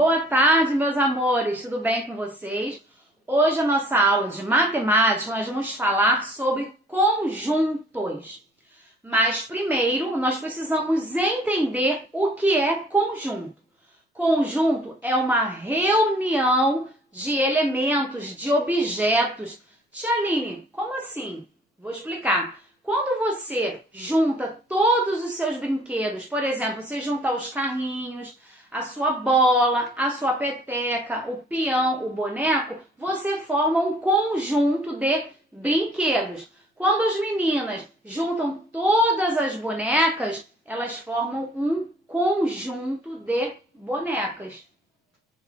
Boa tarde, meus amores, tudo bem com vocês? Hoje a nossa aula de matemática, nós vamos falar sobre conjuntos. Mas primeiro, nós precisamos entender o que é conjunto. Conjunto é uma reunião de elementos, de objetos. Tia Aline, como assim? Vou explicar. Quando você junta todos os seus brinquedos, por exemplo, você junta os carrinhos, a sua bola, a sua peteca, o peão, o boneco, você forma um conjunto de brinquedos. Quando as meninas juntam todas as bonecas, elas formam um conjunto de bonecas.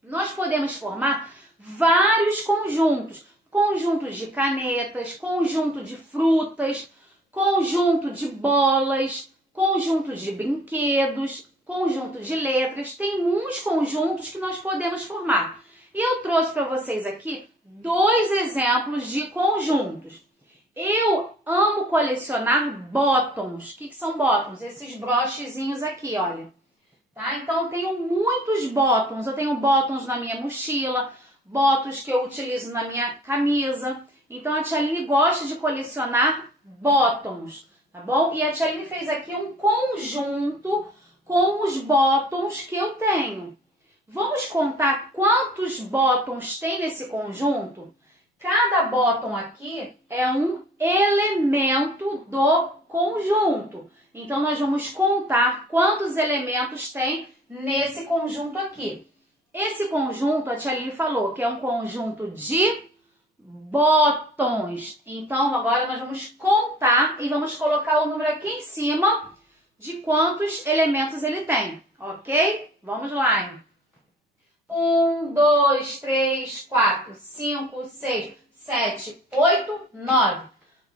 Nós podemos formar vários conjuntos. Conjuntos de canetas, conjunto de frutas, conjunto de bolas, conjunto de brinquedos, conjunto de letras. Tem muitos conjuntos que nós podemos formar. E eu trouxe para vocês aqui dois exemplos de conjuntos. Eu amo colecionar bottoms. O que são bottoms? Esses brochezinhos aqui, olha. Tá? Então, eu tenho muitos bottoms. Eu tenho bottoms na minha mochila, bottoms que eu utilizo na minha camisa. Então, a Tia Aline gosta de colecionar bottoms, tá bom? E a Tia Aline fez aqui um conjunto com os bottoms que eu tenho. Vamos contar quantos bottoms tem nesse conjunto? Cada bottom aqui é um elemento do conjunto. Então, nós vamos contar quantos elementos tem nesse conjunto aqui. Esse conjunto, a Tia Aline falou que é um conjunto de botões. Então, agora nós vamos contar e vamos colocar o número aqui em cima de quantos elementos ele tem, ok? Vamos lá. 1, 2, 3, 4, 5, 6, 7, 8, 9.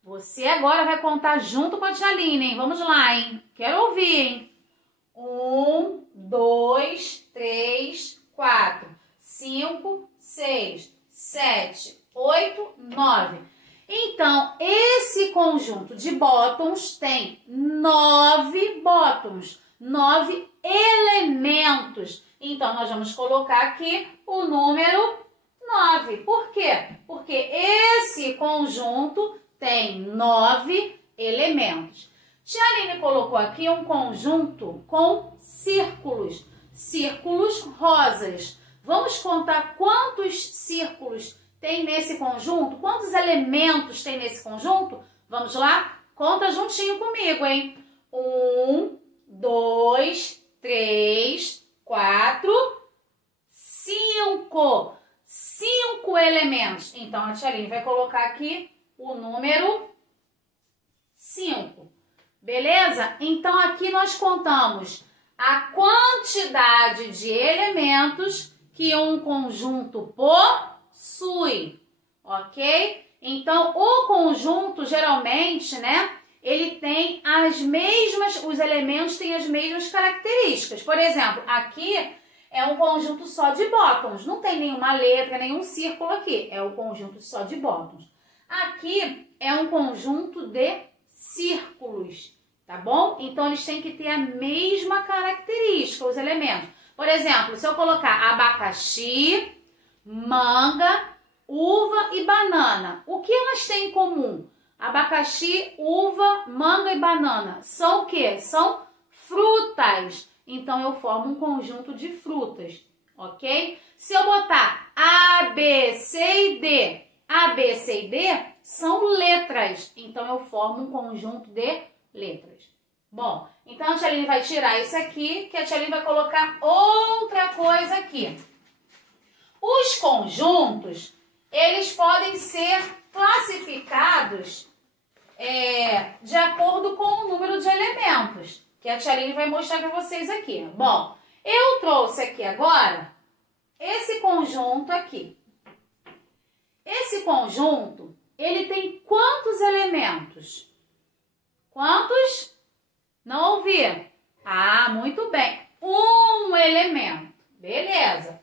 Você agora vai contar junto com a Tia Aline, hein? Vamos lá, hein? Quero ouvir, hein? 1, 2, 3, 4, 5, 6, 7, 8, 9. Então, esse conjunto de bottoms tem 9 bottoms, 9 elementos. Então, nós vamos colocar aqui o número 9. Por quê? Porque esse conjunto tem 9 elementos. Tia Aline colocou aqui um conjunto com círculos, círculos rosas. Vamos contar quantos círculos tem nesse conjunto? Quantos elementos tem nesse conjunto? Vamos lá? Conta juntinho comigo, hein? 1, 2, 3, 4, 5. 5 elementos. Então, a Tia Aline vai colocar aqui o número 5. Beleza? Então, aqui nós contamos a quantidade de elementos que um conjunto possui, ok? Então, o conjunto, geralmente, né, ele tem as mesmas, os elementos têm as mesmas características. Por exemplo, aqui é um conjunto só de bottoms, não tem nenhuma letra, nenhum círculo aqui, é um conjunto só de bottoms. Aqui é um conjunto de círculos, tá bom? Então, eles têm que ter a mesma característica, os elementos. Por exemplo, se eu colocar abacaxi, manga, uva e banana, o que elas têm em comum? Abacaxi, uva, manga e banana são o quê? São frutas. Então, eu formo um conjunto de frutas, ok? Se eu botar A, B, C e D, A, B, C e D são letras. Então, eu formo um conjunto de letras. Bom, então a Tia Aline vai tirar isso aqui, que a Tia Aline vai colocar outra coisa aqui. Os conjuntos, eles podem ser classificados de acordo com o número de elementos, que a Tia Aline vai mostrar para vocês aqui. Bom, eu trouxe aqui agora esse conjunto aqui. Esse conjunto, ele tem quantos elementos? Quantos? Não ouvi? Ah, muito bem. Um elemento. Beleza.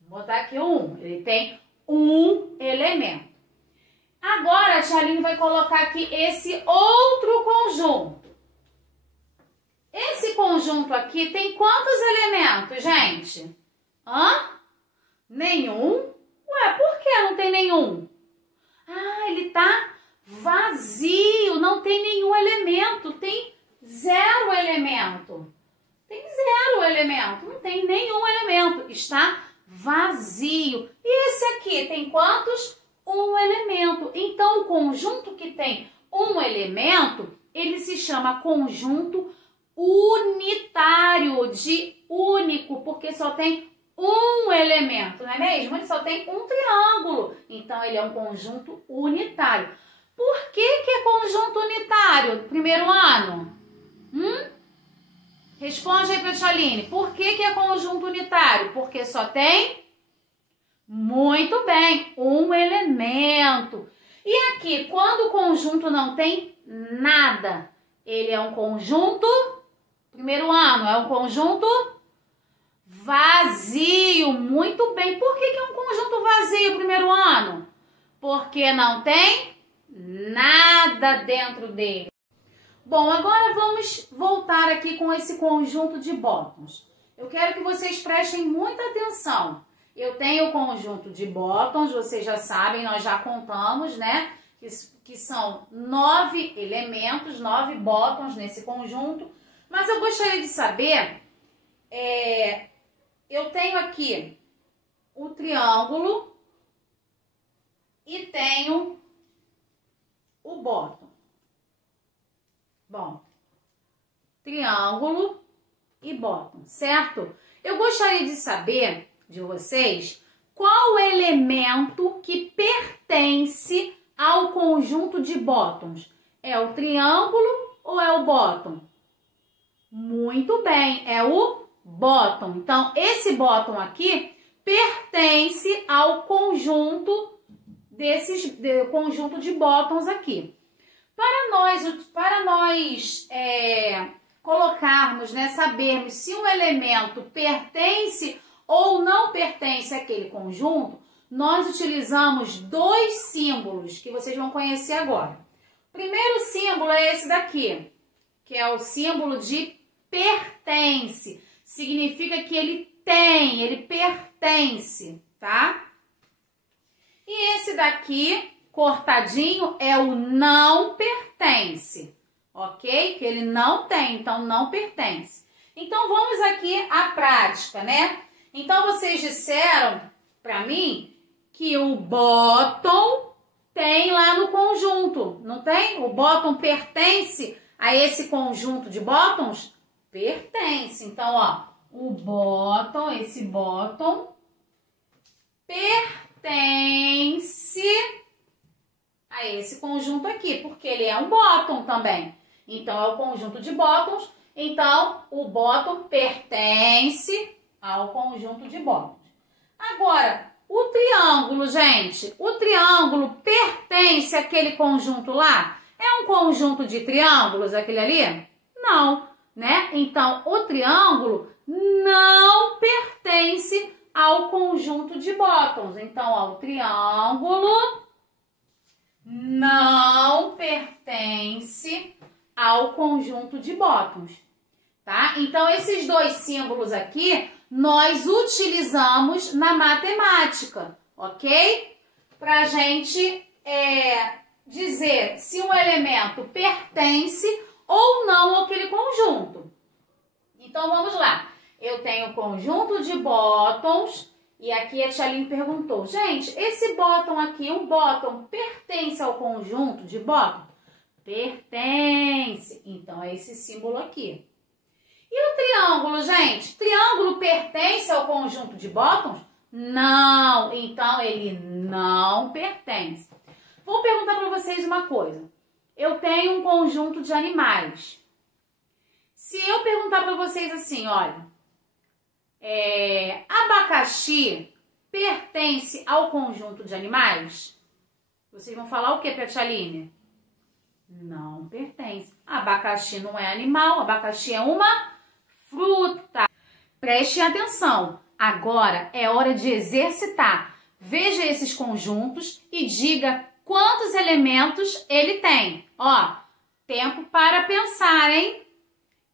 Vou botar aqui um. Ele tem um elemento. Agora, a Tia Aline vai colocar aqui esse outro conjunto. Esse conjunto aqui tem quantos elementos, gente? Hã? Nenhum? Ué, por que não tem nenhum? Ah, ele tá vazio, não tem nenhum elemento, tem 0 elemento. Tem 0 elemento, não tem nenhum elemento, está vazio. E esse aqui tem quantos? 1 elemento. Então, o conjunto que tem 1 elemento, ele se chama conjunto unitário, de único, porque só tem 1 elemento, não é mesmo? Ele só tem um triângulo, então ele é um conjunto unitário. Por que é conjunto unitário? Primeiro ano? Responde aí para a tia Aline. Por que é conjunto unitário? Porque só tem, muito bem, 1 elemento. E aqui, quando o conjunto não tem nada, ele é um conjunto, primeiro ano, é um conjunto vazio. Muito bem. Por que é um conjunto vazio, primeiro ano? Porque não tem nada dentro dele. Bom, agora vamos voltar aqui com esse conjunto de bótons. Eu quero que vocês prestem muita atenção. Eu tenho o conjunto de bótons, vocês já sabem, nós já contamos, né? Que são 9 elementos, 9 bótons nesse conjunto. Mas eu gostaria de saber, eu tenho aqui o triângulo e tenho o bóton. Bom, triângulo e bóton, certo? Eu gostaria de saber de vocês qual elemento que pertence ao conjunto de bótons. É o triângulo ou é o bóton? Muito bem, é o bóton. Então, esse bóton aqui pertence ao conjunto conjunto de bótons aqui. Para nós colocarmos, né, sabermos se um elemento pertence ou não pertence àquele conjunto, nós utilizamos 2 símbolos que vocês vão conhecer agora. O primeiro símbolo é esse daqui, que é o símbolo de pertence. Significa que ele pertence, tá? E esse daqui, cortadinho, é o não pertence, ok? Que ele não tem, então não pertence. Então, vamos aqui à prática, né? Então, vocês disseram para mim que o bóton tem lá no conjunto, não tem? O bóton pertence a esse conjunto de bótons? Pertence. Então, ó, o bóton, esse bóton pertence a esse conjunto aqui, porque ele é um bóton também. Então, é o conjunto de bótons. Então, o bóton pertence ao conjunto de bótons. Agora, o triângulo, gente, o triângulo pertence àquele conjunto lá? É um conjunto de triângulos aquele ali? Não, né? Então, o triângulo não pertence ao conjunto de bótons. Então, ó, o triângulo não pertence ao conjunto de bótons, tá? Então, esses 2 símbolos aqui nós utilizamos na matemática, ok? Pra gente dizer se um elemento pertence ou não àquele conjunto. Então, vamos lá. Eu tenho o conjunto de bótons e aqui a tia Aline perguntou, gente, esse bóton aqui, o bóton pertence ao conjunto de bótons? Pertence. Então, é esse símbolo aqui. E o triângulo, gente? Triângulo pertence ao conjunto de bótons? Não. Então, ele não pertence. Vou perguntar para vocês uma coisa. Eu tenho um conjunto de animais. Se eu perguntar para vocês assim, olha, abacaxi pertence ao conjunto de animais? Vocês vão falar o que para a tia Aline? Não pertence. Abacaxi não é animal, abacaxi é uma fruta. Prestem atenção. Agora é hora de exercitar. Veja esses conjuntos e diga quantos elementos ele tem. Ó, tempo para pensar, hein?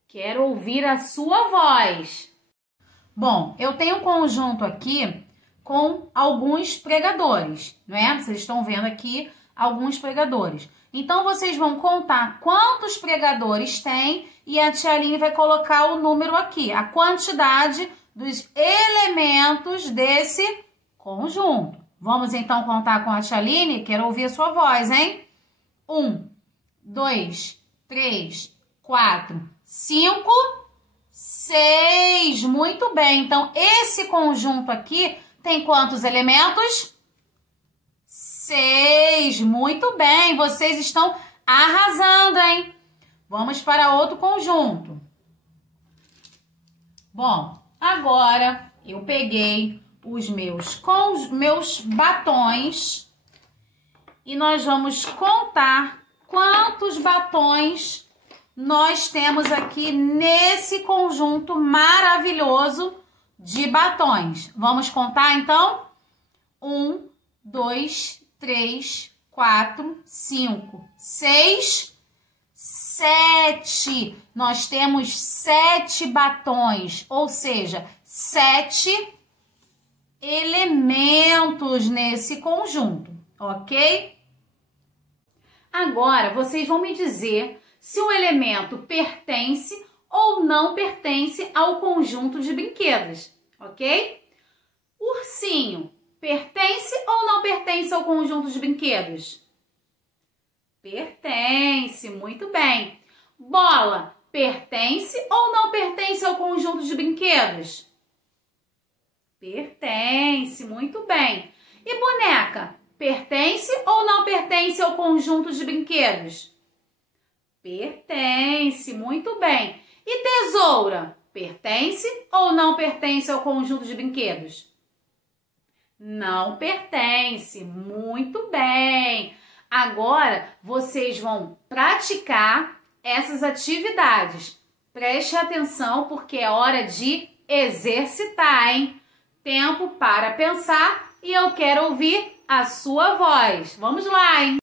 Quero ouvir a sua voz. Bom, eu tenho um conjunto aqui com alguns pregadores, não é? Vocês estão vendo aqui alguns pregadores. Então, vocês vão contar quantos pregadores tem e a tia Aline vai colocar o número aqui, a quantidade dos elementos desse conjunto. Vamos, então, contar com a tia Aline? Quero ouvir a sua voz, hein? 1, 2, 3, 4, 5, 6. Muito bem. Então, esse conjunto aqui tem quantos elementos? 6. Muito bem. Vocês estão arrasando, hein? Vamos para outro conjunto. Bom, agora eu peguei os meus batons e nós vamos contar quantos batons nós temos aqui nesse conjunto maravilhoso de batons. Vamos contar, então? 1, 2, 3, 4, 5, 6, 7. Nós temos 7 batons, ou seja, 7 elementos nesse conjunto, ok? Agora, vocês vão me dizer se o elemento pertence ou não pertence ao conjunto de brinquedos, ok? Ursinho, pertence ou não pertence ao conjunto de brinquedos? Pertence, muito bem. Bola, pertence ou não pertence ao conjunto de brinquedos? Pertence, muito bem. E boneca, pertence ou não pertence ao conjunto de brinquedos? Pertence, muito bem. E tesoura, pertence ou não pertence ao conjunto de brinquedos? Não pertence, muito bem. Agora, vocês vão praticar essas atividades. Preste atenção porque é hora de exercitar, hein? Tempo para pensar e eu quero ouvir a sua voz. Vamos lá, hein?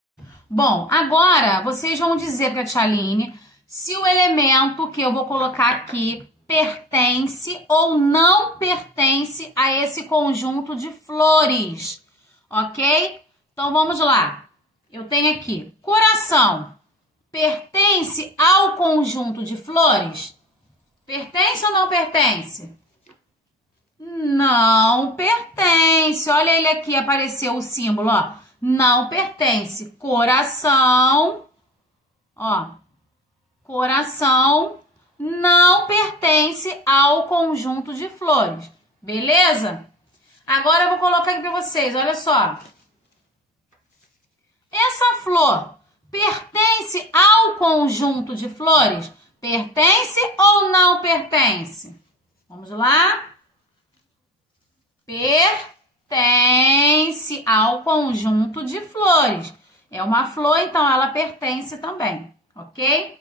Bom, agora vocês vão dizer para a tia Aline se o elemento que eu vou colocar aqui pertence ou não pertence a esse conjunto de flores, ok? Então vamos lá. Eu tenho aqui coração. Pertence ao conjunto de flores? Pertence ou não pertence? Não pertence. Olha ele aqui, apareceu o símbolo, ó. Não pertence. Coração, ó. Coração não pertence ao conjunto de flores. Beleza? Agora eu vou colocar aqui para vocês, olha só. Essa flor pertence ao conjunto de flores? Pertence ou não pertence? Vamos lá. Pertence ao conjunto de flores. É uma flor, então ela pertence também, ok?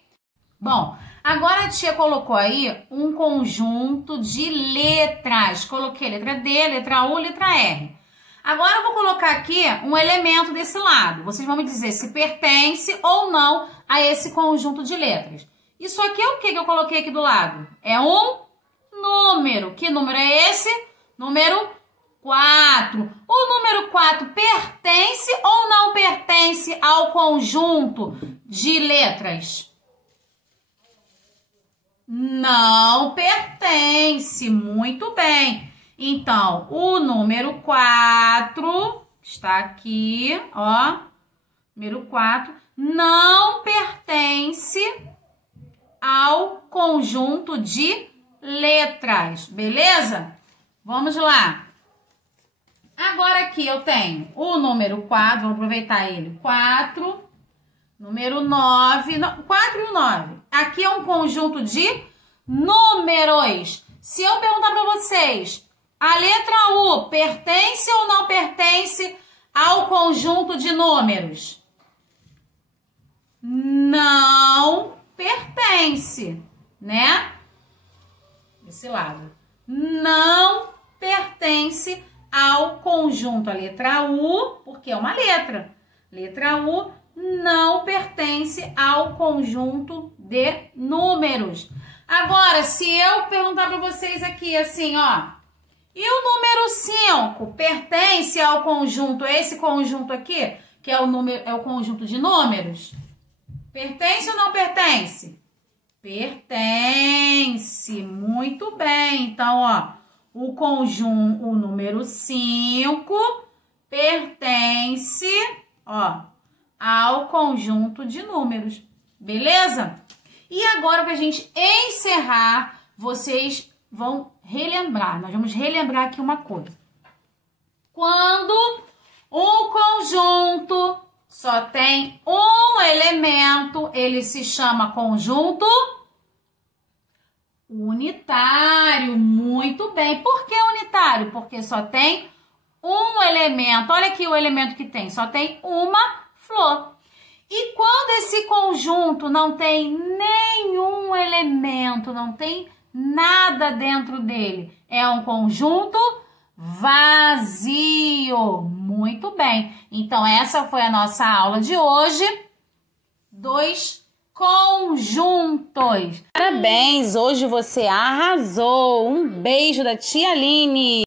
Bom, agora a tia colocou aí um conjunto de letras. Coloquei letra D, letra U, letra R. Agora eu vou colocar aqui um elemento desse lado. Vocês vão me dizer se pertence ou não a esse conjunto de letras. Isso aqui é o que eu coloquei aqui do lado? É um número. Que número é esse? Número 4. O número 4 pertence ou não pertence ao conjunto de letras? Não pertence. Muito bem. Então, o número 4 está aqui, ó. Número 4 não pertence ao conjunto de letras, beleza? Vamos lá. Agora aqui eu tenho o número 4, vamos aproveitar ele. 4, número 9, 4 e o 9. Aqui é um conjunto de números. Se eu perguntar para vocês, a letra U pertence ou não pertence ao conjunto de números? Não pertence, né? Desse lado. Não pertence ao conjunto. A letra U, porque é uma letra. Letra U não pertence ao conjunto de números. Agora, se eu perguntar para vocês aqui assim, ó, e o número 5 pertence ao conjunto, esse conjunto aqui, que é o conjunto de números? Pertence ou não pertence? Pertence, muito bem. Então, ó, o número 5 pertence, ó, ao conjunto de números, beleza? E agora, para a gente encerrar, vocês vão relembrar. Nós vamos relembrar aqui uma coisa. Quando um conjunto só tem um elemento, ele se chama conjunto unitário. Muito bem. Por que unitário? Porque só tem um elemento. Olha aqui o elemento que tem. Só tem uma flor. E quando esse conjunto não tem nenhum elemento, não tem nada dentro dele, é um conjunto vazio. Muito bem. Então, essa foi a nossa aula de hoje. 2 conjuntos. Parabéns, hoje você arrasou. Um beijo da tia Aline.